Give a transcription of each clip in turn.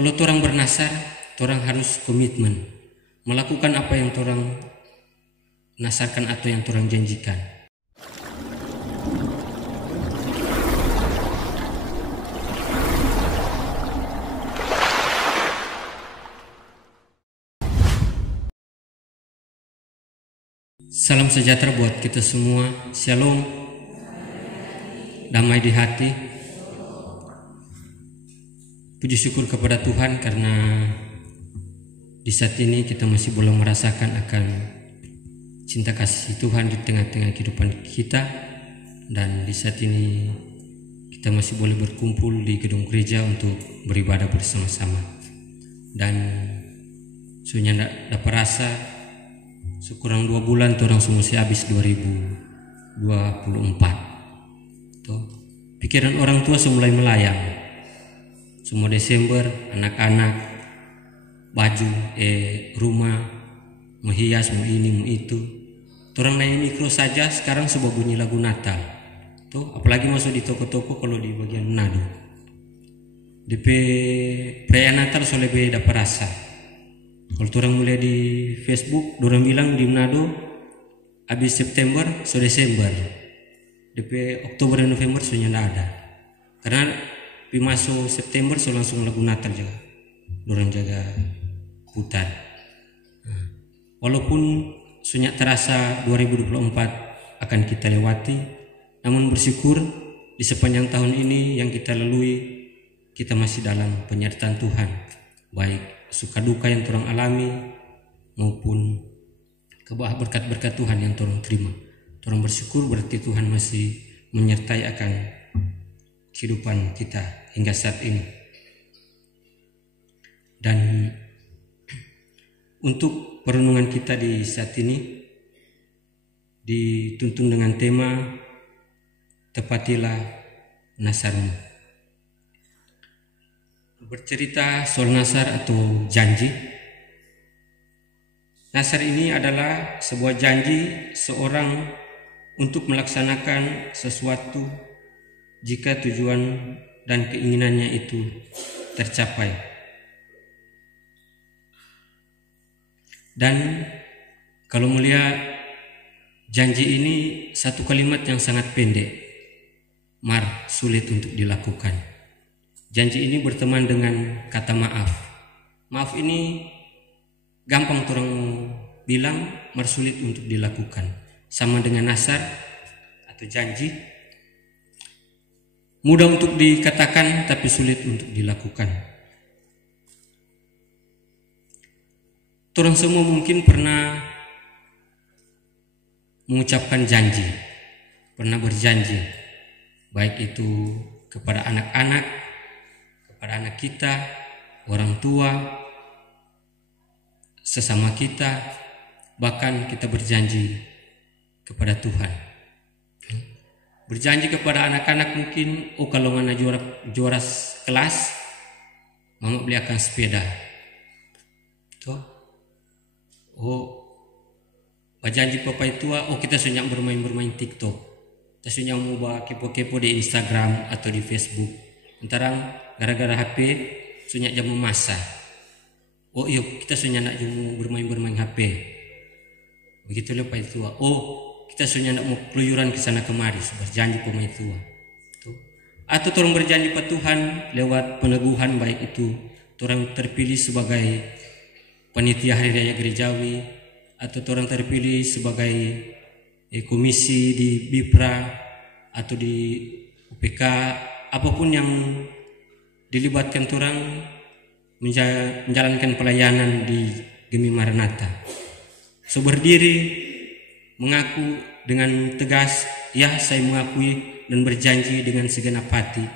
Kalau torang bernasar, torang harus komitmen melakukan apa yang torang nasarkan atau yang torang janjikan. Salam sejahtera buat kita semua. Shalom. Damai di hati. Puji syukur kepada Tuhan karena di saat ini kita masih belum merasakan akan cinta kasih Tuhan di tengah-tengah kehidupan kita, dan di saat ini kita masih boleh berkumpul di gedung gereja untuk beribadah bersama-sama. Dan sunya dapat rasa sekurang 2 bulan orang semua habis 2024. Tuh, pikiran orang tua semulai melayang. Semua Desember anak-anak baju rumah mau hias, mau ini mau itu. Orang naik mikro saja sekarang sebuah bunyi lagu Natal. Tuh, apalagi masuk di toko-toko kalau di bagian Manado. DP perayaan Natal soalnya beda perasa. Kalau orang mulai di Facebook, orang bilang di Manado habis September so Desember. DP Oktober dan November sudah tidak ada. Karena di masuk September so langsung lagu Natal juga. Orang jaga putar. Walaupun sudah terasa 2024 akan kita lewati, namun bersyukur di sepanjang tahun ini yang kita lalui, kita masih dalam penyertaan Tuhan. Baik suka duka yang orang alami maupun berkat-berkat Tuhan yang orang terima. Orang bersyukur berarti Tuhan masih menyertai akan kehidupan kita hingga saat ini. Dan untuk perenungan kita di saat ini dituntun dengan tema tepatilah nasarmu. Bercerita soal nasar atau janji. Nasar ini adalah sebuah janji seorang untuk melaksanakan sesuatu jika tujuan dan keinginannya itu tercapai. Dan kalau melihat janji ini satu kalimat yang sangat pendek, sulit untuk dilakukan. Janji ini berteman dengan kata maaf. Maaf ini gampang orang bilang, sulit untuk dilakukan. Sama dengan nasar atau janji, mudah untuk dikatakan tapi sulit untuk dilakukan. Orang semua mungkin pernah mengucapkan janji, pernah berjanji, baik itu kepada anak-anak, kepada anak kita, orang tua, sesama kita, bahkan kita berjanji kepada Tuhan. Berjanji kepada anak-anak mungkin, kalau ngana juara kelas, mama beliakan sepeda. Tuh. Berjanji papa tua, kita sudah bermain TikTok. Kita sudah mau buat kepo-kepo di Instagram atau di Facebook. Antara gara-gara HP sudah jam masa. Kita sudah nak bermain HP. Begitu lupa itu. Kita sudah nak mau keluyuran ke sana kemari, berjanji pemain tua. Atau orang berjanji pada Tuhan lewat peneguhan, baik itu orang terpilih sebagai panitia hari raya gerejawi, atau orang terpilih sebagai komisi di BIPRA atau di UPK, apapun yang dilibatkan orang menjalankan pelayanan di Gemi Maranatha. So berdiri mengaku dengan tegas, ya saya mengakui dan berjanji dengan segenap hati.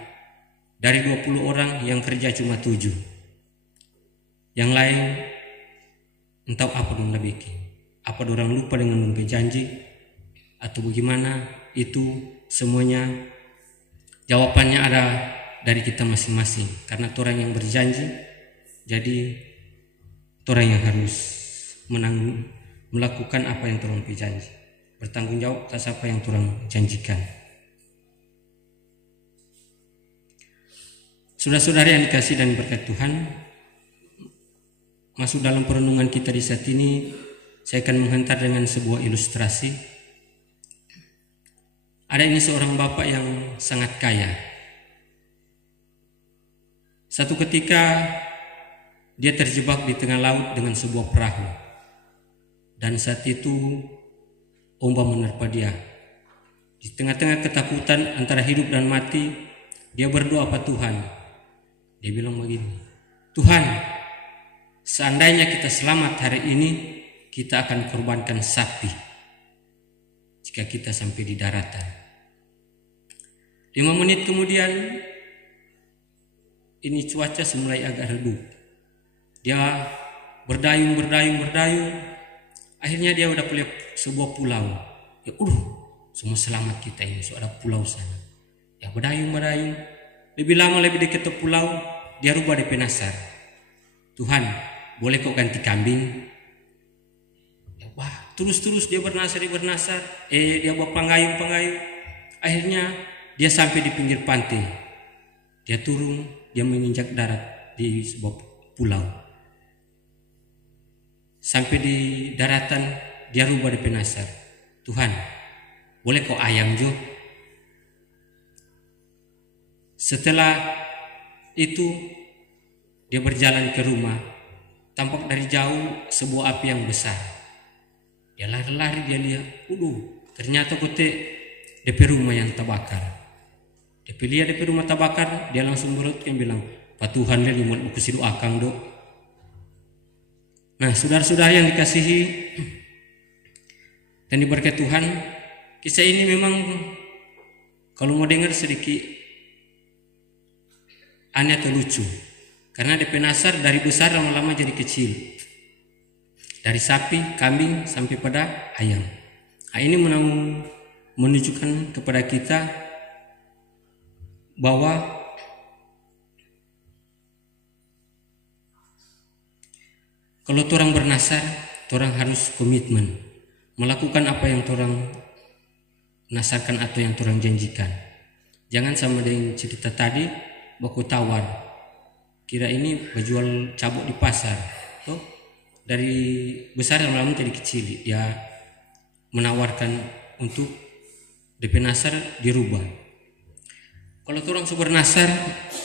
Dari 20 orang yang kerja cuma 7. Yang lain entah apa yang lebih. Apa orang lupa dengan berjanji atau bagaimana, itu semuanya jawabannya ada dari kita masing-masing. Karena orang yang berjanji, jadi orang yang harus melakukan apa yang orang berjanji, bertanggung jawab atas apa yang orang janjikan. Saudara-saudari yang dikasih dan berkat Tuhan, masuk dalam perenungan kita di saat ini, saya akan menghantar dengan sebuah ilustrasi. Ada ini seorang bapak yang sangat kaya. Satu ketika dia terjebak di tengah laut dengan sebuah perahu. Dan saat itu ombak menerpa dia. Di tengah-tengah ketakutan antara hidup dan mati, dia berdoa pada Tuhan. Dia bilang begini, Tuhan, seandainya kita selamat hari ini, kita akan korbankan sapi jika kita sampai di daratan. 5 menit kemudian, ini cuaca mulai agak redup. Dia berdayung. Akhirnya dia udah punya sebuah pulau. Ya semua selamat kita ini, so ada pulau sana. Ya berdayung. Lebih lama lebih dekat ke pulau, dia rubah DP nasar. Tuhan, boleh kau ganti kambing? Ya, terus dia bernasar. Dia buat panggayung. Akhirnya dia sampai di pinggir pantai. Dia turun, dia menginjak darat di sebuah pulau. Sampai di daratan, dia rubah DP nasar. Tuhan, boleh kau ayam jo? Setelah itu dia berjalan ke rumah. Tampak dari jauh sebuah api yang besar. Dia lari, dia lihat. Ternyata kote DP rumah yang terbakar. DP lihat DP rumah terbakar, dia langsung berutkan bilang, Pak Tuhan lihat mau kusidu akang do. Nah, saudara-saudara yang dikasihi dan diberkati Tuhan, kisah ini memang kalau mau dengar sedikit aneh atau lucu, karena DP nasar dari besar lama-lama jadi kecil, dari sapi, kambing sampai pada ayam. Nah, ini menunjukkan kepada kita bahwa kalau orang bernasar, orang harus komitmen melakukan apa yang orang nasarkan atau yang orang janjikan. Jangan sama dengan cerita tadi, baku tawar. Kira ini berjual cabuk di pasar, toh dari besar lama-lama jadi kecil. Dia menawarkan untuk DP nasar dirubah. Kalau orang sudah bernasar,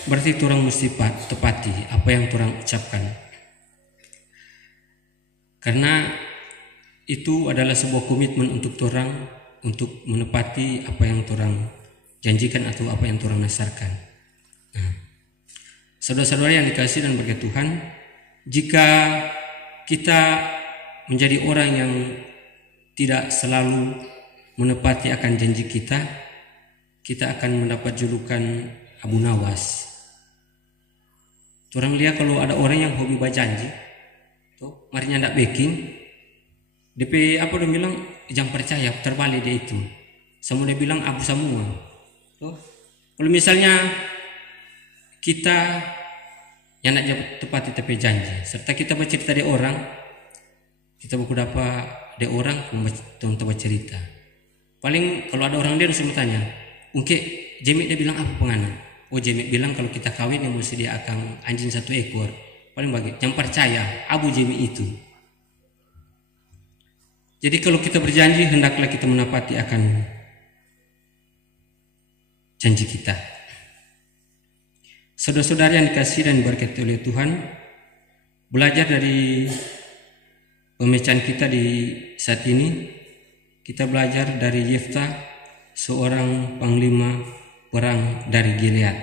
berarti orang mesti tepati apa yang orang ucapkan. Karena itu adalah sebuah komitmen untuk orang untuk menepati apa yang orang janjikan atau apa yang orang nasarkan. Nah, saudara-saudara yang dikasihi dan berkat Tuhan, jika kita menjadi orang yang tidak selalu menepati akan janji kita, kita akan mendapat julukan Abu Nawas. Orang lihat kalau ada orang yang hobi berjanji, marinya ndak baking, DP apa dia bilang jangan percaya, terbalik dia itu. Semua dia bilang abu semua. Kalau misalnya kita yang nak tepati tepi janji, serta kita bercerita di orang, kita buku dapat di orang untuk bercerita. Paling kalau ada orang dia harus bertanya, Jemik dia bilang apa pengana? Jemik bilang kalau kita kawin yang mesti dia akan anjing 1 ekor. Paling bagi yang percaya abu Jemik itu. Jadi kalau kita berjanji, hendaklah kita menepati akan janji kita. Saudara-saudara yang dikasihi dan diberkati oleh Tuhan, belajar dari pemecaan kita di saat ini, kita belajar dari Yefta, seorang panglima perang dari Gilead.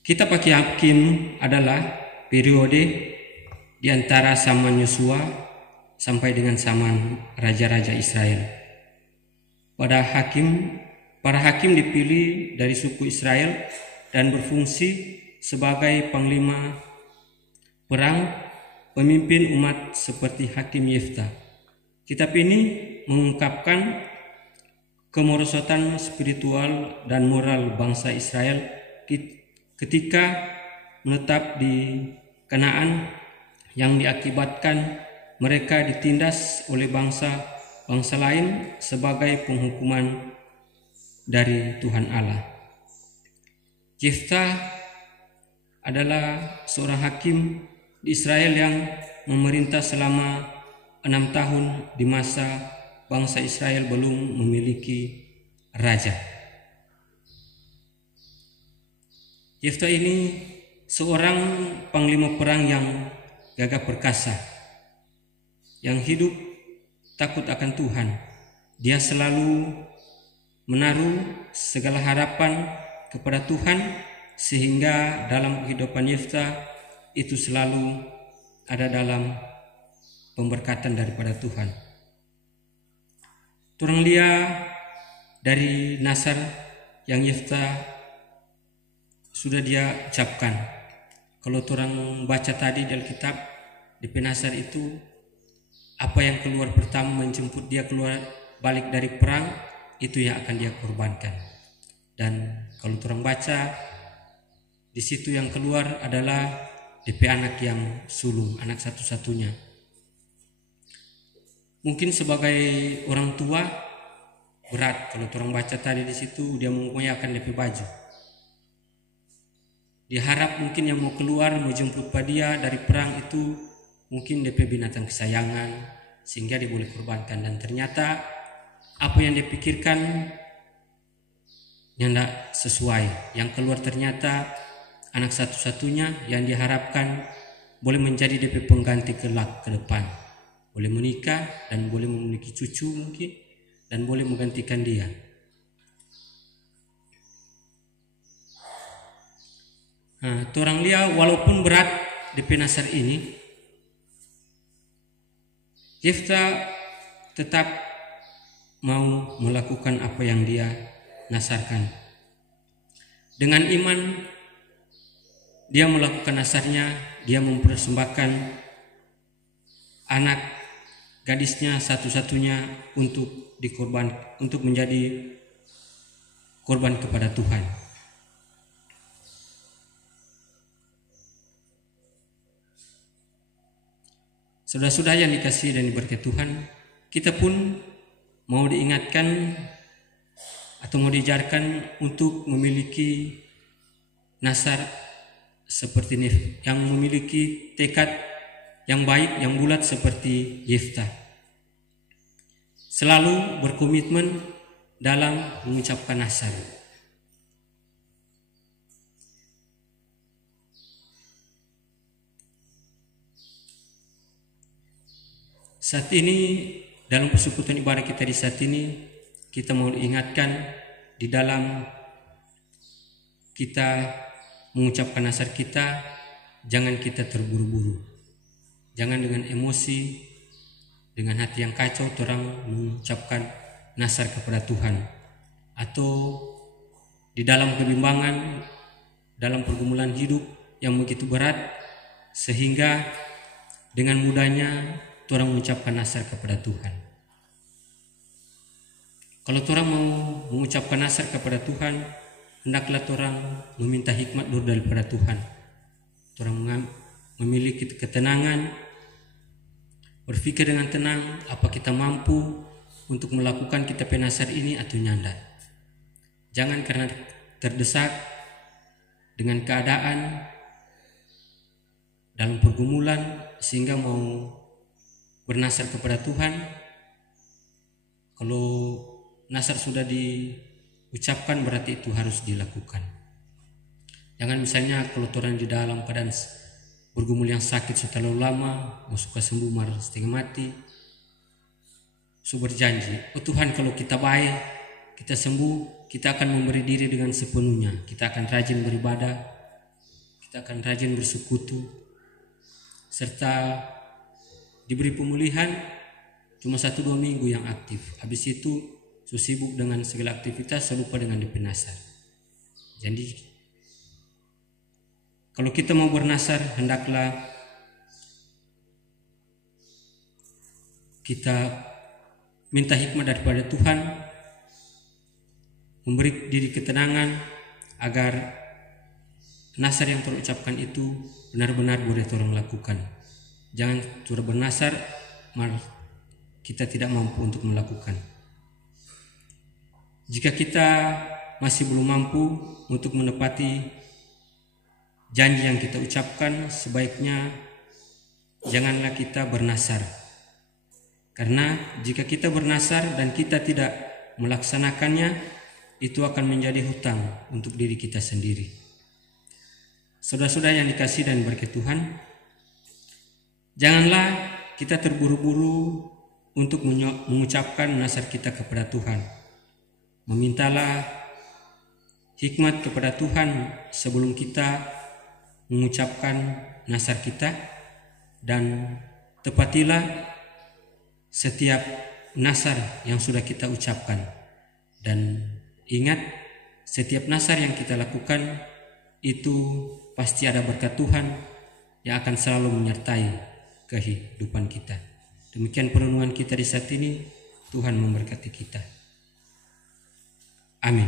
Kitab Hakim adalah periode di antara zaman Yosua sampai dengan zaman raja-raja Israel. Para hakim dipilih dari suku Israel dan berfungsi sebagai panglima perang, pemimpin umat seperti Hakim Yefta. Kitab ini mengungkapkan kemerosotan spiritual dan moral bangsa Israel ketika menetap di Kanaan yang diakibatkan mereka ditindas oleh bangsa lain sebagai penghukuman dari Tuhan Allah. Yefta adalah seorang hakim di Israel yang memerintah selama 6 tahun di masa bangsa Israel belum memiliki raja. Yeftah ini seorang panglima perang yang gagah perkasa, yang hidup takut akan Tuhan. Dia selalu menaruh segala harapan kepada Tuhan, sehingga dalam kehidupan Yeftah itu selalu ada dalam pemberkatan daripada Tuhan. Turang lihat dari nasar yang Yeftah sudah dia ucapkan. Kalau orang baca tadi di Alkitab, di penasar itu apa yang keluar pertama menjemput dia keluar balik dari perang, itu yang akan dia korbankan. Dan kalau orang baca di situ yang keluar adalah DP anak yang sulung, anak satu-satunya. Mungkin sebagai orang tua berat kalau orang baca tadi di situ dia mengoyakkan DP baju. Diharap mungkin yang mau keluar mau jemput dia dari perang itu mungkin DP binatang kesayangan sehingga dia boleh korbankan, dan ternyata apa yang dia pikirkan yang tidak sesuai. Yang keluar ternyata anak satu-satunya yang diharapkan boleh menjadi DP pengganti kelak ke depan, boleh menikah dan boleh memiliki cucu mungkin, dan boleh menggantikan dia. Orang lihat walaupun berat DP nasar ini, Yeftah tetap mau melakukan apa yang dia nasarkan. Dengan iman dia melakukan nasarnya, dia mempersembahkan anak gadisnya satu-satunya untuk dikorban, untuk menjadi korban kepada Tuhan. Saudara-saudara yang dikasihi dan diberkati Tuhan, kita pun mau diingatkan atau mau diajarkan untuk memiliki nasar seperti ini, yang memiliki tekad yang baik, yang bulat seperti Yeftah. Selalu berkomitmen dalam mengucapkan nasar. Saat ini dalam persekutuan ibadah kita di saat ini, kita mau diingatkan di dalam kita mengucapkan nasar kita, jangan kita terburu-buru. Jangan dengan emosi, dengan hati yang kacau orang mengucapkan nasar kepada Tuhan. Atau di dalam kebimbangan, dalam pergumulan hidup yang begitu berat, sehingga dengan mudahnya orang mengucapkan nasar kepada Tuhan. Kalau orang mau mengucapkan nasar kepada Tuhan, hendaklah orang meminta hikmat daripada Tuhan. Orang memiliki ketenangan, berpikir dengan tenang, apa kita mampu untuk melakukan kita penasar ini atau nyanda. Jangan karena terdesak dengan keadaan dalam pergumulan sehingga mau bernasar kepada Tuhan. Kalau nasar sudah diucapkan berarti itu harus dilakukan. Jangan misalnya kalau orang di dalam keadaan bergumul yang sakit sudah terlalu lama, mau suka sembuh marah setengah mati, so berjanji, oh Tuhan kalau kita baik, kita sembuh, kita akan memberi diri dengan sepenuhnya, kita akan rajin beribadah, kita akan rajin bersekutu, serta diberi pemulihan cuma 1-2 minggu yang aktif. Habis itu so sibuk dengan segala aktivitas, lupa dengan DP nasar. Jadi kalau kita mau bernasar, hendaklah kita minta hikmat daripada Tuhan, memberi diri ketenangan agar nasar yang terucapkan itu benar-benar boleh orang lakukan. Jangan sudah bernasar, malah kita tidak mampu untuk melakukan. Jika kita masih belum mampu untuk menepati janji yang kita ucapkan, sebaiknya janganlah kita bernasar. Karena jika kita bernasar dan kita tidak melaksanakannya, itu akan menjadi hutang untuk diri kita sendiri. Saudara-saudara yang dikasihi dan berkat Tuhan, janganlah kita terburu-buru untuk mengucapkan nasar kita kepada Tuhan. Memintalah hikmat kepada Tuhan sebelum kita mengucapkan nasar kita, dan tepatilah setiap nasar yang sudah kita ucapkan. Dan ingat, setiap nasar yang kita lakukan itu pasti ada berkat Tuhan yang akan selalu menyertai kehidupan kita. Demikian perenungan kita di saat ini. Tuhan memberkati kita. Amin.